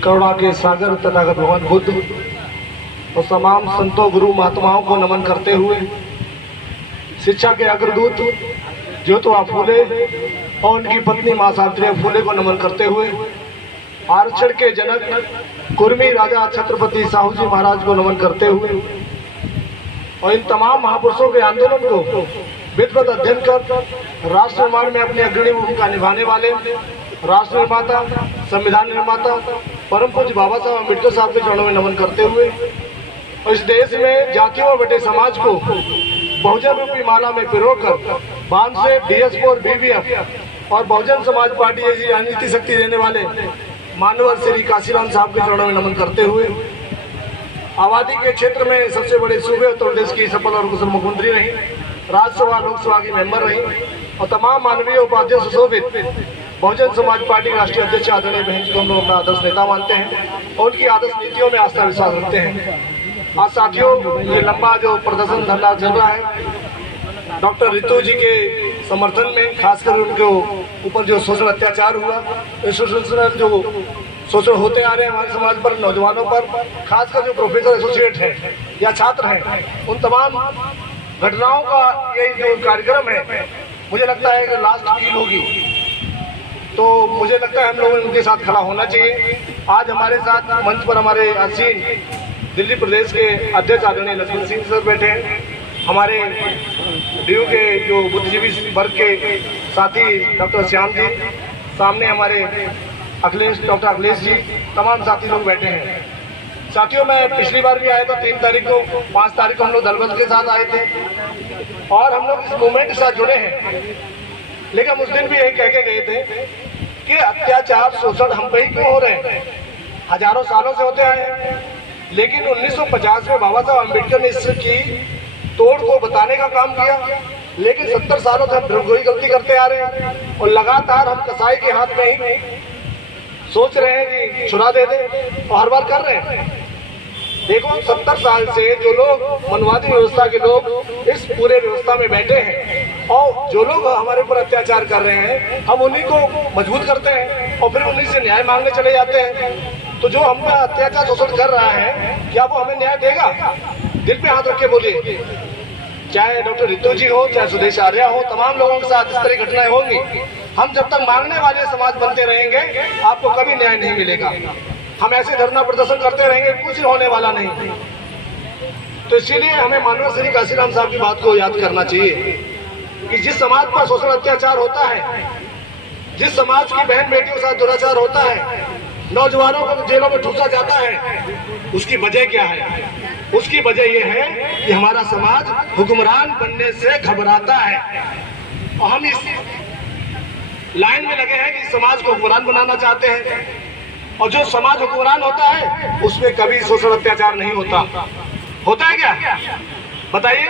करुणा के सागर तथागत भगवान बुद्ध और तमाम संतों गुरु महात्माओं को नमन करते हुए, शिक्षा के अग्रदूत ज्योतिबा फूले और उनकी पत्नी मां सावित्रीबाई फूले को नमन करते हुए, आरक्षण के जनक कुर्मी राजा छत्रपति साहू जी महाराज को नमन करते हुए और इन तमाम महापुरुषों के आंदोलन को विधिवत अध्ययन कर राष्ट्र निर्माण में अपनी अग्रणी भूमिका निभाने वाले राष्ट्र निर्माता, संविधान निर्माता परम पूज्य बाबा साहब अम्बेडकर साहब के चरणों में नमन करते हुए और इस देश में जातियों और बटे समाज को बहुजन रूपी माला में पिरोकर बांध से डीएसपी और बीबीएफ और बहुजन समाज पार्टी जैसी राजनीति शक्ति देने वाले मानवर श्री काशीराम साहब के चरणों में नमन करते हुए, आबादी के क्षेत्र में सबसे बड़े सूबे उत्तर प्रदेश की सफल और कुशल मुख्यमंत्री रही, राज्यसभा लोकसभा की मेंबर रही और तमाम मानवीय उपाध्यक्ष सुशोभित बहुजन समाज पार्टी के राष्ट्रीय अध्यक्ष आदरणीय बहन जी को हम लोग अपना आदर्श नेता मानते हैं और उनकी आदर्श नीतियों में आस्था विश्वास रखते हैं। आज साथियों, ये लंबा जो प्रदर्शन धरना चल रहा है डॉक्टर रितु जी के समर्थन में, खासकर उनके ऊपर जो शोषण अत्याचार हुआ, जो शोषण होते आ रहे हैं हमारे समाज पर, नौजवानों पर, खासकर जो प्रोफेसर एसोसिएट हैं या छात्र हैं, उन तमाम घटनाओं का यही जो कार्यक्रम है, मुझे लगता है कि लास्ट कील होगी। तो मुझे लगता है हम लोगों ने उनके साथ खड़ा होना चाहिए। आज हमारे साथ मंच पर हमारे आसीन दिल्ली प्रदेश के अध्यक्ष आदरणीय लक्ष्मण सिंह सर बैठे हैं, हमारे डीयू के जो बुद्धिजीवी वर्ग के साथी डॉक्टर श्याम जी, सामने हमारे डॉक्टर अखिलेश जी, तमाम साथी लोग बैठे हैं। साथियों, मैं पिछली बार भी आया था 3 तारीख को, 5 तारीख को हम लोग दलबल के साथ आए थे और हम लोग इस मूवमेंट के साथ जुड़े हैं। लेकिन हम उस दिन भी यही कह के गए थे कि अत्याचार शोषण हम पे ही क्यों हो रहे हैं, हजारों सालों से होते आए हैं। लेकिन 1950 में बाबा साहब अम्बेडकर ने इसकी तोड़ को बताने का काम किया, लेकिन 70 सालों से हम वही गलती करते आ रहे हैं और लगातार हम कसाई के हाथ में ही सोच रहे हैं कि छुरा दे दें और हर बार कर रहे हैं। देखो, 70 साल से जो लोग मनवादी व्यवस्था के लोग इस पूरे व्यवस्था में बैठे हैं और जो लोग हमारे ऊपर अत्याचार कर रहे हैं, हम उन्हीं को मजबूत करते हैं और फिर उन्हीं से न्याय मांगने चले जाते हैं। तो जो हम पे अत्याचार शोषण कर रहा है, क्या वो हमें न्याय देगा? दिल पे हाथ रख के बोलिए। चाहे डॉक्टर रितु जी हो, चाहे सुदेश आर्या हो, तमाम लोगों के साथ इस तरह की घटनाएं होंगी। हम जब तक मांगने वाले समाज बनते रहेंगे, आपको कभी न्याय नहीं मिलेगा। हम ऐसे धरना प्रदर्शन करते रहेंगे, कुछ होने वाला नहीं। तो इसीलिए हमें माननीय श्री काशीराम साहब की बात को याद करना चाहिए कि जिस समाज पर शोषण अत्याचार होता है, जिस समाज की बहन बेटियों के साथ दुराचार होता है, नौजवानों को जेलों में ठूसा जाता है, उसकी वजह क्या है? उसकी वजह यह है कि हमारा समाज हुक्मरान बनने से घबराता है और हम इस लाइन में लगे हैं कि समाज को हुक्मरान बनाना चाहते हैं। और जो समाज हुक्मरान होता है उसमें कभी शोषण अत्याचार नहीं होता। होता है क्या? बताइए।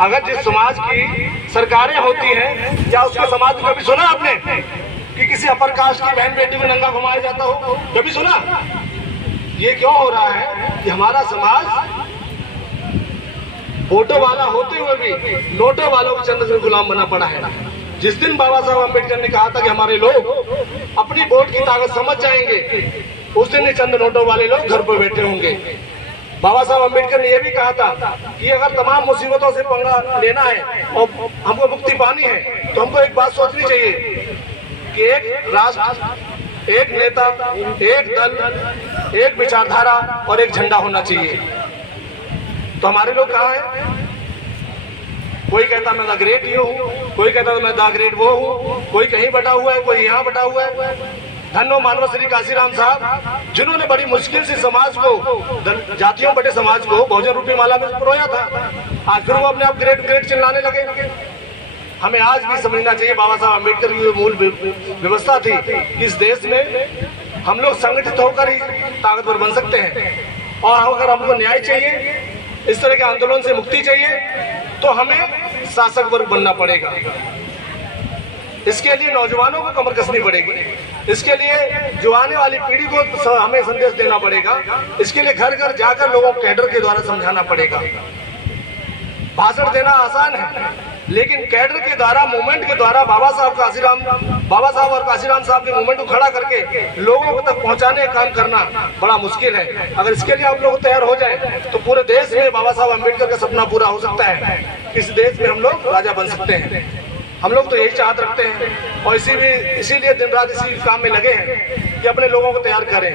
अगर जिस समाज की सरकारें होती हैं, क्या उसके समाज को कभी सुना आपने कि किसी अपर कास्ट की बहन बेटी को नंगा घुमाया जाता हो? कभी सुना? ये क्यों हो रहा है कि हमारा समाज वोटों वाला होते हुए भी नोटों वालों के चंद से गुलाम बना पड़ा है। जिस दिन बाबा साहब अम्बेडकर ने कहा था कि हमारे लोग अपनी वोट की ताकत समझ जाएंगे, उस दिन ये चंद नोटों वाले लोग घर पर बैठे होंगे। बाबा साहब अम्बेडकर ने यह भी कहा था कि अगर तमाम मुसीबतों से पंगा लेना है और हमको मुक्ति पानी है, तो हमको एक बात सोचनी चाहिए कि एक राष्ट्र, एक नेता, एक दल, एक विचारधारा और एक झंडा होना चाहिए। तो हमारे लोग कहाँ हैं? कोई कहता मैं द ग्रेट ये हूँ, कोई कहता मैं द ग्रेट वो हूँ, कोई कहीं बटा हुआ है, कोई यहाँ बटा हुआ है। धन्य मानव श्री काशीराम साहब, जिन्होंने बड़ी मुश्किल से समाज को, जातियों बटे समाज को बहुजन रूपी माला में पिरोया था। आज फिर वो अपने आप ग्रेट ग्रेट चिल्लाने लगे। हमें आज भी समझना चाहिए बाबा साहब अम्बेडकर की जो मूल व्यवस्था थी, इस देश में हम लोग संगठित होकर ही ताकतवर बन सकते हैं। और अगर हमको न्याय चाहिए, इस तरह के आंदोलन से मुक्ति चाहिए, तो हमें शासक वर्ग बनना पड़ेगा। इसके लिए नौजवानों को कमर कसनी पड़ेगी। इसके लिए जो आने वाली पीढ़ी को हमें संदेश देना पड़ेगा। इसके लिए घर घर जाकर लोगों को कैडर के द्वारा समझाना पड़ेगा। भाषण देना आसान है, लेकिन कैडर के द्वारा, मूवमेंट के द्वारा बाबा साहब और काशीराम साहब के मूवमेंट को खड़ा करके लोगों तक पहुंचाने का काम करना बड़ा मुश्किल है। अगर इसके लिए आप लोग तैयार हो जाए तो पूरे देश में बाबा साहब अम्बेडकर का सपना पूरा हो सकता है। इस देश में हम लोग राजा बन सकते हैं। हम लोग तो यही चाहत रखते हैं और इसीलिए दिन रात इसी काम में लगे हैं कि अपने लोगों को तैयार करें।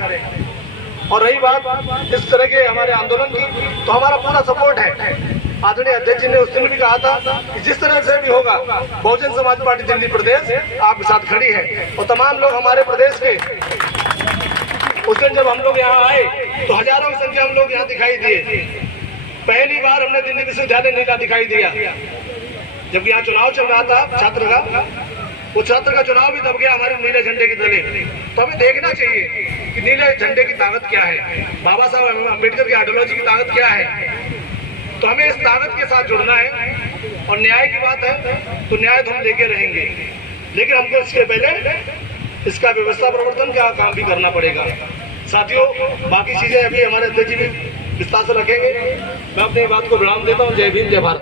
और रही बात इस तरह के हमारे आंदोलन की, तो हमारा पूरा सपोर्ट है। आदरणीय अध्यक्ष जी ने उस दिन भी कहा था कि जिस तरह से भी होगा बहुजन समाज पार्टी दिल्ली प्रदेश आपके साथ खड़ी है। और तमाम लोग हमारे प्रदेश के उस दिन जब हम लोग यहाँ आए तो हजारों की संख्या हम लोग यहाँ दिखाई दिए। पहली बार हमने दिल्ली विश्वविद्यालय नीला दिखाई दिया जब यहाँ चुनाव चल रहा था छात्र का। वो छात्र का चुनाव भी दब गया हमारे नीले झंडे के तले। तो हमें देखना चाहिए कि नीले झंडे की ताकत क्या है, बाबा साहब अम्बेडकर की आइडियोलॉजी की ताकत क्या है। तो हमें इस ताकत के साथ जुड़ना है। और न्याय की बात है तो न्याय तो हम लेके रहेंगे, लेकिन हमको इसके पहले इसका व्यवस्था प्रवर्तन का काम भी करना पड़ेगा। साथियों, बाकी चीजें अभी हमारे अध्यक्ष जी भी विस्तार से रखेंगे। मैं अपनी बात को विराम देता हूँ। जय भीम, जय भारत।